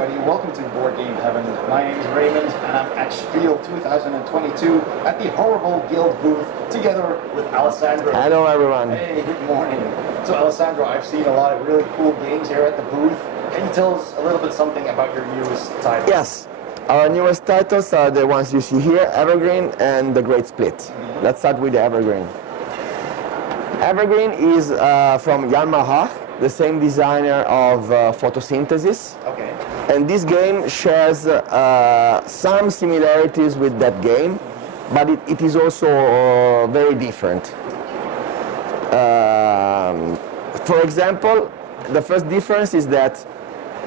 everybody. Welcome to Board Game Heaven. My name is Raymond, and I'm at Spiel 2022 at the Horrible Guild booth, together with Alessandro. Hello, everyone. Hey, good morning. So, Alessandro, I've seen a lot of really cool games here at the booth. Can you tell us a little bit something about your newest title? Yes. Our newest titles are the ones you see here, Evergreen and The Great Split. Mm-hmm. Let's start with the Evergreen. Evergreen is from Yamaha, the same designer of Photosynthesis. Okay. And this game shares some similarities with that game, but it is also very different. For example, the first difference is that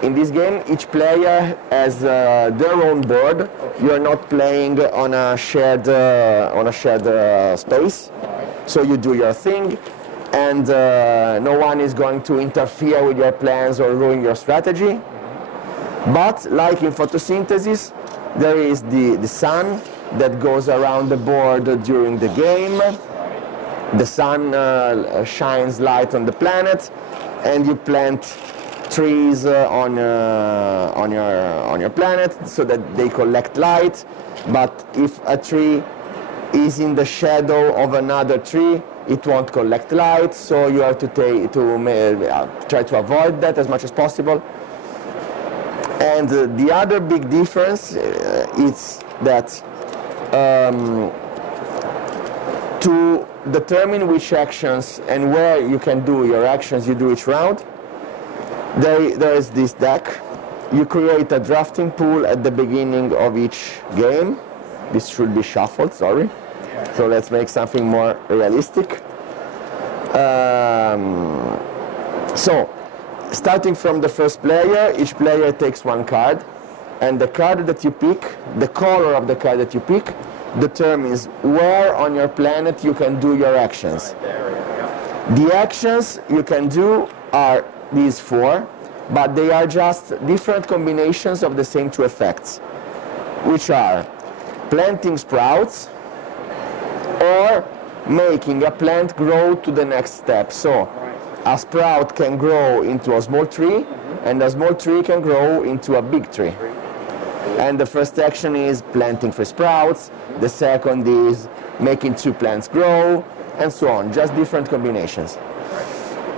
in this game, each player has their own board. Okay. You are not playing on a shared space, so you do your thing, and no one is going to interfere with your plans or ruin your strategy. But like in Photosynthesis, there is the sun that goes around the board during the game. The sun shines light on the planet, and you plant trees on your planet so that they collect light. But if a tree is in the shadow of another tree, it won't collect light. So you have to try to avoid that as much as possible. And the other big difference is that to determine which actions and where you can do your actions, you do each round. There is this deck. You create a drafting pool at the beginning of each game. This should be shuffled, sorry. So let's make something more realistic. So, starting from the first player, each player takes one card, and the card that you pick, the color of the card that you pick, determines where on your planet you can do your actions. The actions you can do are these four, but they are just different combinations of the same two effects, which are planting sprouts or making a plant grow to the next step. So a sprout can grow into a small tree, and a small tree can grow into a big tree. And the first action is planting 3 sprouts, the second is making 2 plants grow, and so on, just different combinations.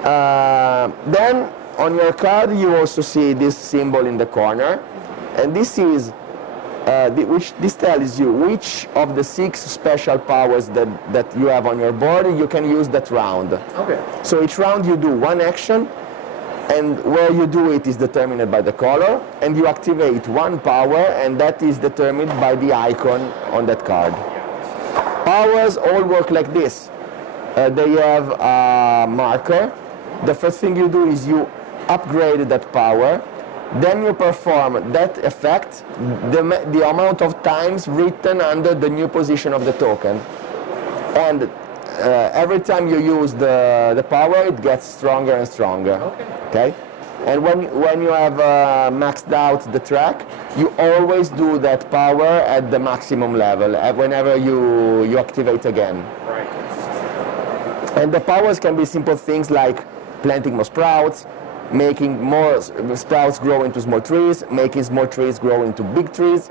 Then on your card you also see this symbol in the corner, and this is this tells you which of the 6 special powers that you have on your board you can use that round. Okay. So each round you do one action, and where you do it is determined by the color, and you activate one power, and that is determined by the icon on that card. Powers all work like this. They have a marker. The first thing you do is you upgrade that power, then you perform that effect the amount of times written under the new position of the token. And every time you use the power, it gets stronger and stronger. Okay? And when you have maxed out the track, you always do that power at the maximum level whenever you activate again. Right. And the powers can be simple things like planting more sprouts, making more sprouts grow into small trees, making small trees grow into big trees,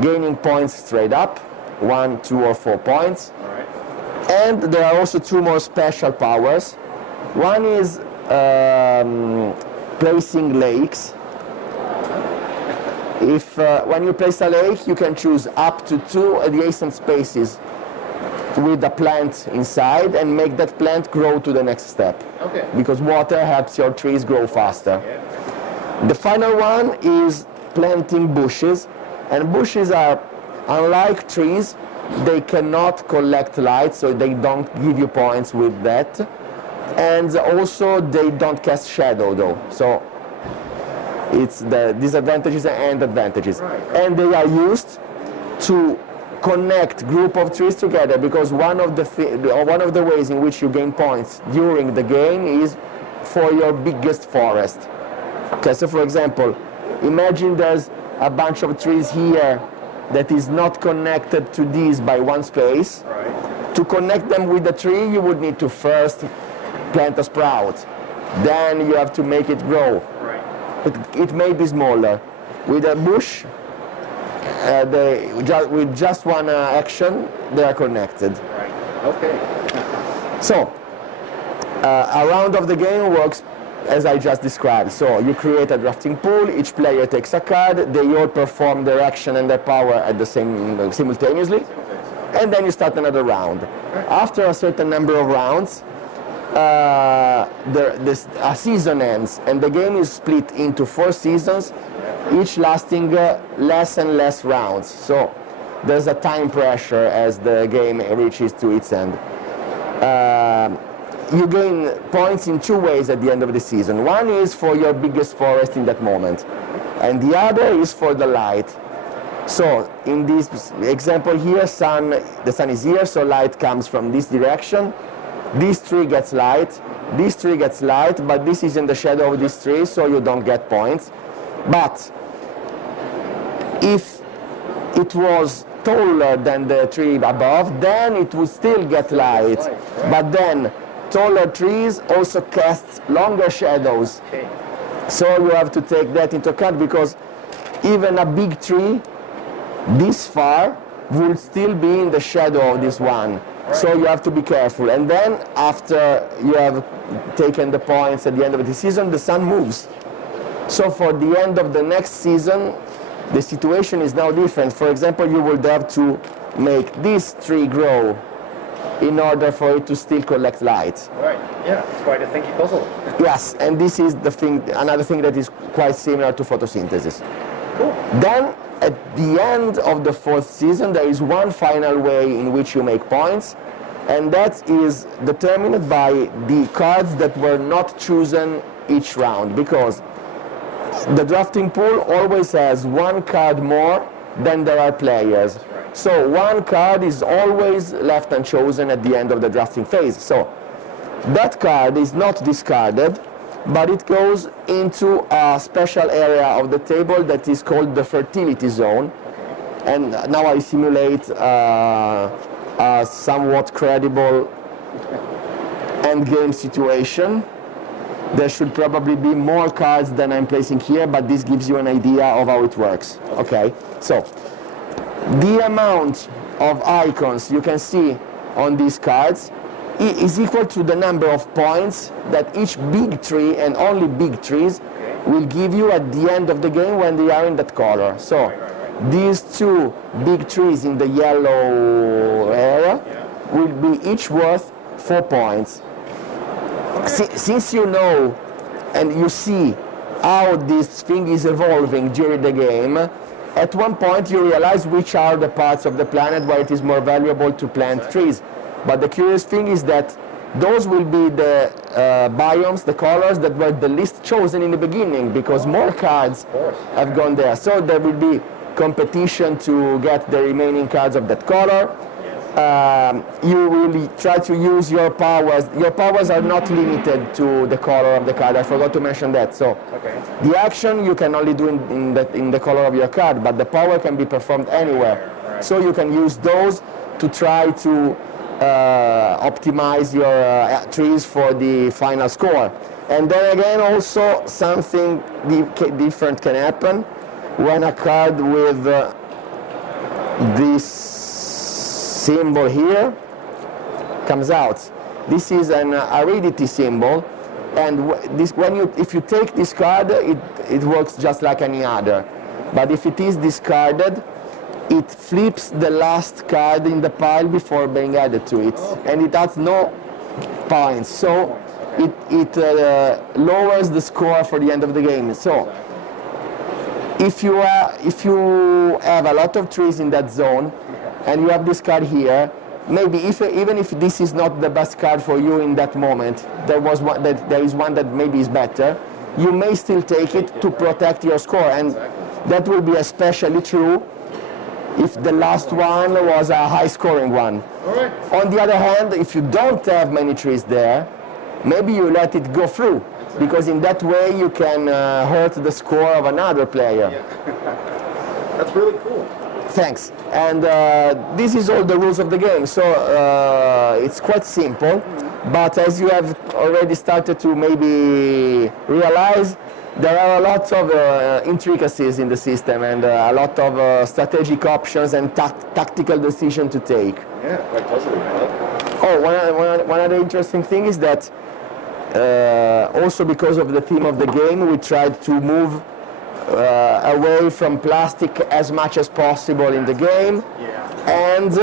gaining points straight up, 1, 2, or 4 points. All right. And there are also 2 more special powers. One is placing lakes. If when you place a lake, you can choose up to 2 adjacent spaces with a plant inside and make that plant grow to the next step. Okay. Because water helps your trees grow faster. Yeah. The final one is planting bushes, and bushes are, unlike trees, they cannot collect light, so they don't give you points with that. And also they don't cast shadow though, so it's the disadvantages and advantages. Right. And they are used to connect group of trees together, because one of the ways in which you gain points during the game is for your biggest forest. Okay, so for example, imagine there's a bunch of trees here that is not connected to these by one space. Right. To connect them with the tree, you would need to first plant a sprout, then you have to make it grow. Right. It may be smaller, with a bush, with just one action, they are connected. Right. Okay. So, a round of the game works as I just described. So you create a drafting pool, each player takes a card, they all perform their action and their power at the same simultaneously, and then you start another round. After a certain number of rounds, a season ends, and the game is split into 4 seasons, each lasting less and less rounds. So there's a time pressure as the game reaches to its end. You gain points in 2 ways at the end of the season. One is for your biggest forest in that moment, and the other is for the light. So in this example here, the sun is here, so light comes from this direction. This tree gets light, this tree gets light, but this is in the shadow of this tree, so you don't get points. But if it was taller than the tree above, then it would still get light. But then taller trees also cast longer shadows. Okay. So you have to take that into account, because even a big tree this far will still be in the shadow of this one. So you have to be careful. And then after you have taken the points at the end of the season, the sun moves. So for the end of the next season, the situation is now different. For example, you would have to make this tree grow in order for it to still collect light. Right. Yeah, it's quite a thinky puzzle. Yes, and this is the thing, another thing that is quite similar to photosynthesis. Cool. Then, at the end of the 4th season, there is one final way in which you make points, and that is determined by the cards that were not chosen each round, because the drafting pool always has one card more than there are players. So one card is always left unchosen at the end of the drafting phase. So that card is not discarded, but it goes into a special area of the table that is called the fertility zone. And now I simulate a somewhat credible endgame situation. There should probably be more cards than I'm placing here, but this gives you an idea of how it works. Okay, so the amount of icons you can see on these cards is equal to the number of points that each big tree, and only big trees, will give you at the end of the game when they are in that color. So these 2 big trees in the yellow area will be each worth 4 points. Since you know and you see how this thing is evolving during the game, at one point you realize which are the parts of the planet where it is more valuable to plant trees. But the curious thing is that those will be the biomes, the colors that were the least chosen in the beginning, because more cards have gone there. So there will be competition to get the remaining cards of that color. You will try to use your powers. Your powers are not limited to the color of the card. I forgot to mention that. So the action you can only do in the color of your card, but the power can be performed anywhere. So you can use those to try to optimize your trees for the final score. And then again, also something different can happen when a card with this symbol here comes out. This is an aridity symbol, and if you take this card, it works just like any other. But if it is discarded, it flips the last card in the pile before being added to it, and it adds no points. So it lowers the score for the end of the game. So if you have a lot of trees in that zone, and you have this card here, maybe even if this is not the best card for you in that moment, there is one that maybe is better, you may still take it to protect your score, and that will be especially true if the last one was a high-scoring one. On the other hand, if you don't have many trees there, maybe you let it go through, because in that way you can hurt the score of another player. That's really cool. Thanks. And this is all the rules of the game, so it's quite simple, but as you have already started to maybe realize, there are a lot of intricacies in the system and a lot of strategic options and tactical decisions to take. Yeah, quite possibly. Oh, one other interesting thing is that also because of the theme of the game, we tried to move away from plastic as much as possible in the game. Yeah. And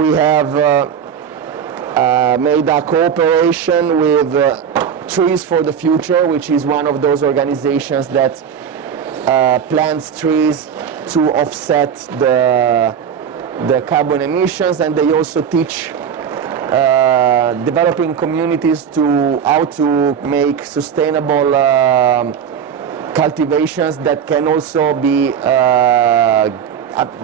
we have made a cooperation with Trees for the Future, which is one of those organizations that plants trees to offset the carbon emissions, and they also teach developing communities to how to make sustainable cultivations that can also be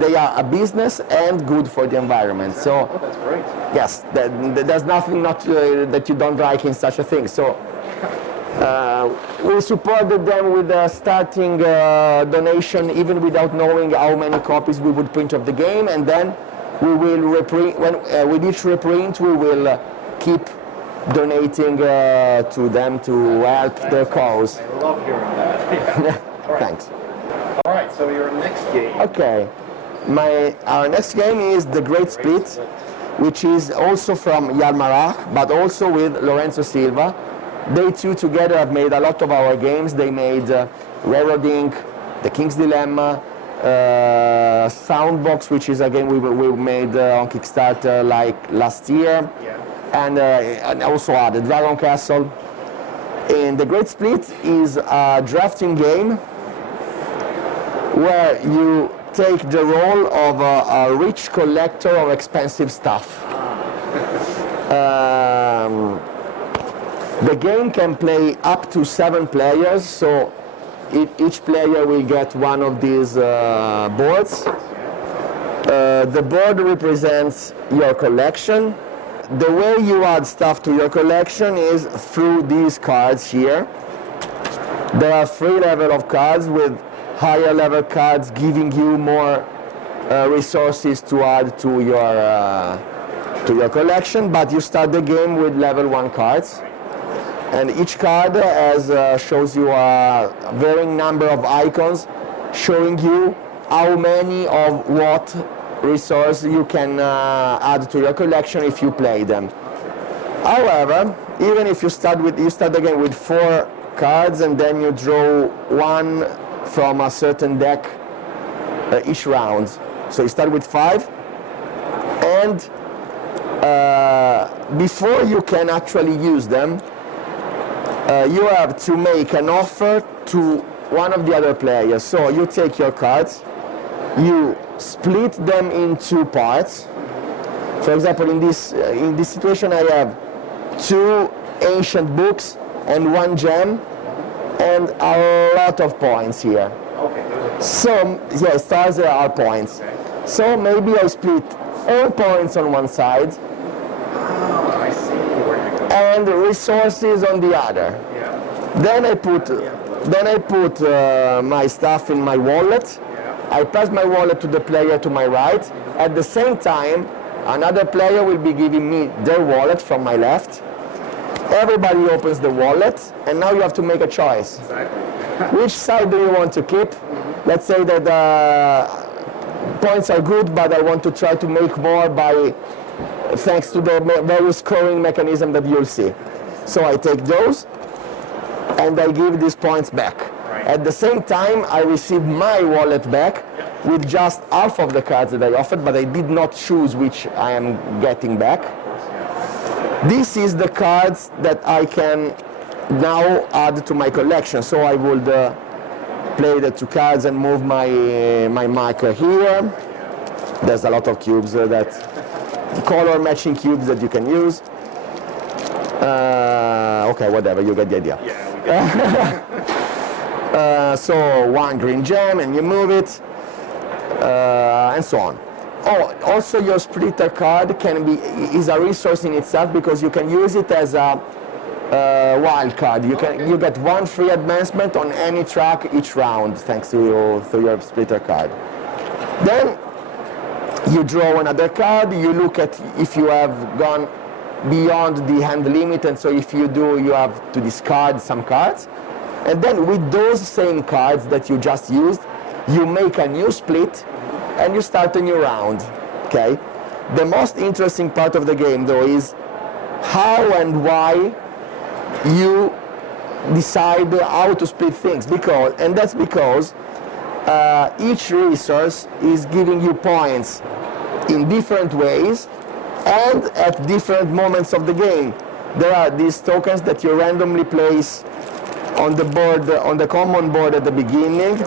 they are a business and good for the environment. So that's great. yes, there's nothing that you don't like in such a thing. So we supported them with a starting donation, even without knowing how many copies we would print of the game, and then we will reprint. With each reprint, we will keep donating to them to help their cause. I love hearing that. Yeah. All right. Thanks. All right, so your next game. Okay, our next game is The Great Split, which is also from Yarmarach, but also with Lorenzo Silva. They two together have made a lot of our games. They made Railroad Inc., The King's Dilemma, Soundbox, which is a game we made on Kickstarter like last year, and also the Dragon Castle. And The Great Split is a drafting game where you take the role of a rich collector of expensive stuff. The game can play up to 7 players, so each player will get one of these boards. The board represents your collection. The way you add stuff to your collection is through these cards here. There are 3 levels of cards, with higher level cards giving you more resources to add to your collection, but you start the game with level 1 cards. And each card shows you a varying number of icons showing you how many of what resource you can add to your collection if you play them. However, even if you start the game with 4 cards and then you draw 1 from a certain deck each round. So you start with 5, and before you can actually use them, you have to make an offer to one of the other players. So you take your cards, you split them in 2 parts. For example, in this situation, I have 2 ancient books and 1 gem, and a lot of points here. Okay. So yeah, stars are points. Okay. So maybe I split all points on one side. Oh, I see where you go. And resources on the other. Yeah. Then I put my stuff in my wallet. Yeah. I pass my wallet to the player to my right. At the same time, another player will be giving me their wallet from my left. Everybody opens the wallet, and now you have to make a choice. Exactly. Which side do you want to keep? Let's say that points are good, but I want to try to make more thanks to the various scoring mechanism that you'll see. So I take those, and I give these points back. Right. At the same time, I receive my wallet back with just half of the cards that I offered, but I did not choose which I am getting back. This is the cards that I can now add to my collection. So I would play the 2 cards and move my marker here. There's a lot of cubes color matching cubes that you can use. Okay, whatever, you get the idea. Yeah, so 1 green gem, and you move it, and so on. Oh, also your splitter card is a resource in itself, because you can use it as a wild card. You get 1 free advancement on any track each round, thanks to your splitter card. Then you draw another card. You look at if you have gone beyond the hand limit, and so if you do, you have to discard some cards. And then with those same cards that you just used, you make a new split and you start a new round. Okay? The most interesting part of the game though is how and why you decide how to split things, that's because each resource is giving you points in different ways and at different moments of the game. There are these tokens that you randomly place on the board, on the common board at the beginning.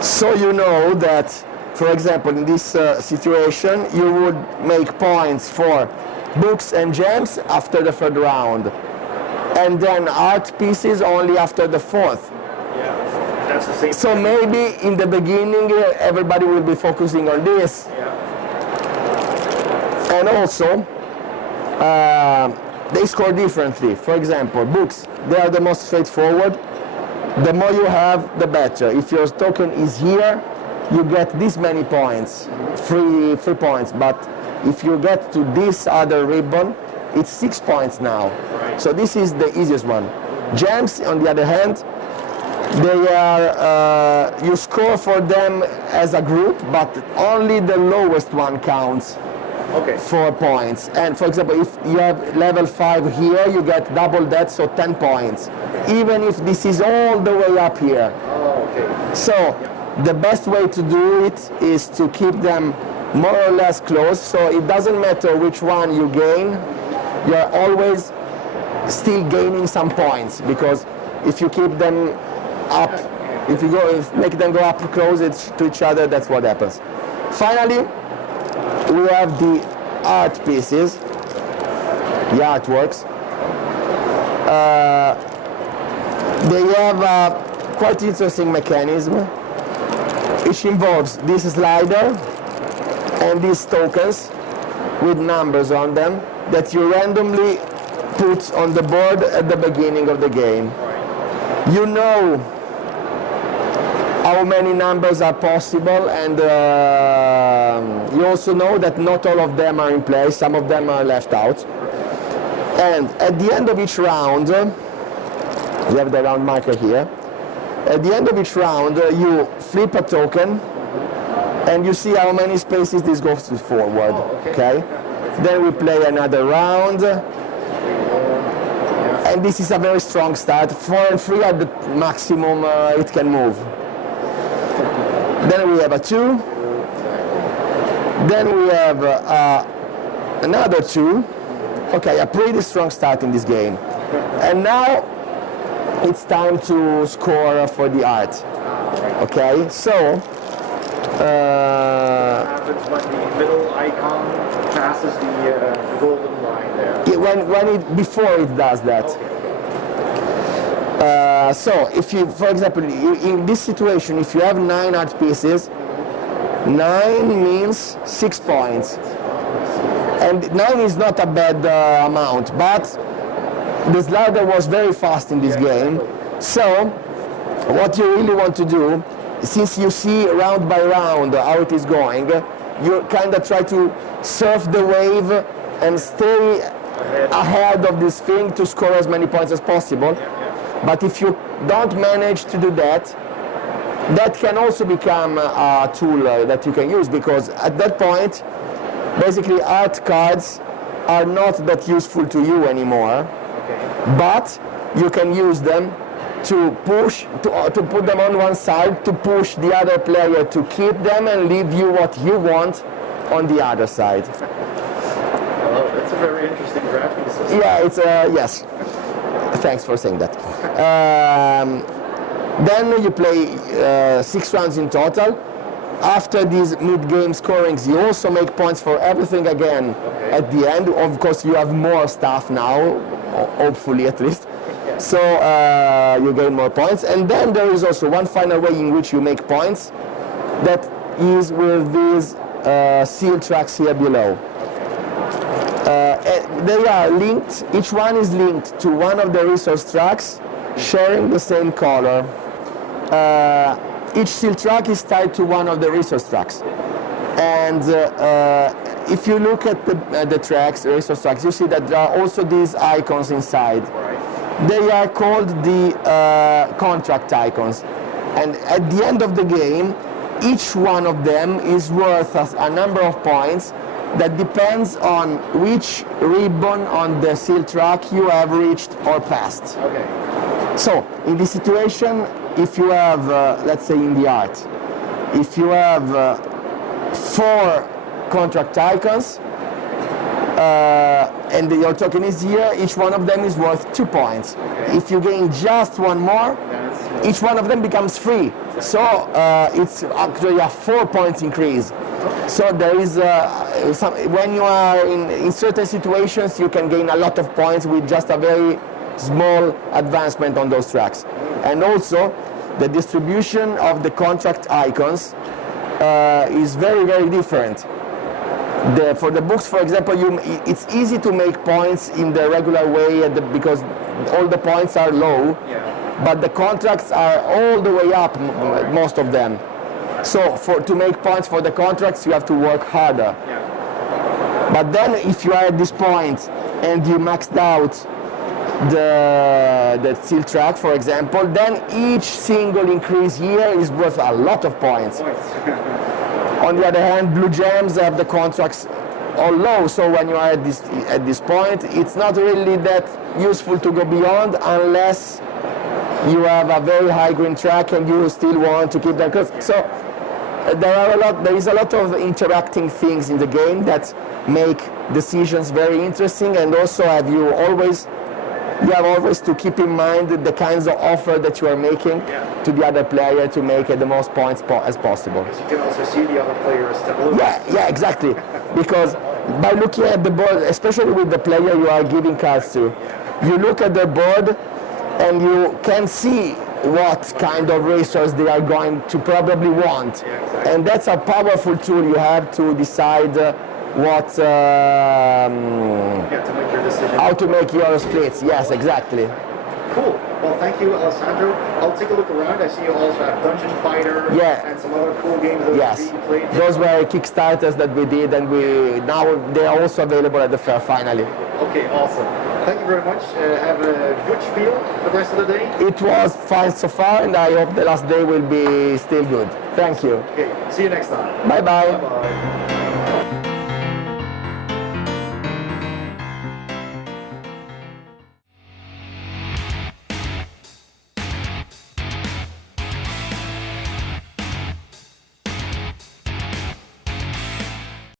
So you know that, for example, in this situation, you would make points for books and gems after the third round, and then art pieces only after the fourth. Yeah, that's the same. So maybe in the beginning, everybody will be focusing on this. Yeah. And also, they score differently. For example, books, they are the most straightforward. The more you have, the better. If your token is here, you get this many points, free points. But if you get to this other ribbon, it's 6 points now. Right. So this is the easiest one. Gems, on the other hand, they are, you score for them as a group, but only the lowest one counts. Okay. 4 points. And for example, if you have level 5 here, you get double that, so 10 points. Even if this is all the way up here. Oh, okay. So the best way to do it is to keep them more or less close, so it doesn't matter which one you gain, you're always still gaining some points, because if you keep them up, if make them go up close to each other, that's what happens. Finally, we have the art pieces, the artworks. They have a quite interesting mechanism, which involves this slider and these tokens with numbers on them that you randomly put on the board at the beginning of the game. You know how many numbers are possible, and you also know that not all of them are in place, some of them are left out. And at the end of each round, we have the round marker here, at the end of each round you flip a token and you see how many spaces this goes forward. Okay? Then we play another round, and this is a very strong start. 4 and 3 are the maximum it can move. Then we have a 2. Then we have another 2. Okay, a pretty strong start in this game. And now it's time to score for the art. Okay, so What happens when the middle icon passes the golden line there? before it does that. Okay. So if you, for example, in this situation, if you have 9 art pieces, 9 means 6 points. And 9 is not a bad amount, but the slider was very fast in this game. So what you really want to do, since you see round by round how it is going, you kind of try to surf the wave and stay ahead of this thing to score as many points as possible. But if you don't manage to do that, that can also become a tool that you can use, because at that point, basically art cards are not that useful to you anymore, but you can use them to push, to put them on one side, to push the other player to keep them and leave you what you want on the other side. Oh, that's a very interesting drafting system. Yeah, it's yes. Thanks for saying that. Then you play 6 rounds in total. After these mid-game scorings, you also make points for everything again at the end. Of course, you have more stuff now, hopefully at least. So you gain more points. And then there is also one final way in which you make points. That is with these seal tracks here below. They are linked, each one is linked to one of the resource tracks sharing the same color. Each seal track is tied to one of the resource tracks. And if you look at the tracks, the resource tracks, you see that there are also these icons inside. They are called the contract icons. And at the end of the game, each one of them is worth a number of points that depends on which ribbon on the seal track you have reached or passed. Okay. So, in this situation, if you have, let's say in the art, if you have 4 contract icons, and your token is here, each one of them is worth 2 points. Okay. If you gain just one more, each one of them becomes free. So it's actually a 4 points increase. So there is when you are in certain situations, you can gain a lot of points with just a very small advancement on those tracks. And also, the distribution of the contract icons is very, very different. For the books, for example, it's easy to make points in the regular way because all the points are low, but the contracts are all the way up, most of them. So to make points for the contracts, you have to work harder. But then if you are at this point and you maxed out the seal track, for example, then each single increase here is worth a lot of points. On the other hand, blue gems have the contracts all low, so when you are at this point, it's not really that useful to go beyond unless you have a very high green track and you still want to keep them. So there is a lot of interacting things in the game that make decisions very interesting, and also you have always to keep in mind the kinds of offer that you are making to the other player to make the most points as possible. Because you can also see the other players' tableau. Yeah, exactly. Because by looking at the board, especially with the player you are giving cards to, you look at their board and you can see what kind of racers they are going to probably want. Yeah, exactly. And that's a powerful tool you have to decide To make your decision. how to make your splits. Yes, exactly. Cool. Well, thank you, Alessandro. I'll take a look around. I see you also have Dungeon Fighter and some other cool games that are being played. Those were Kickstarters that we did, and now they are also available at the fair finally. Okay, awesome. Thank you very much. Have a good Spiel the rest of the day. It was fine so far, and I hope the last day will be still good. Thank you. Okay, see you next time. Bye-bye. Bye-bye.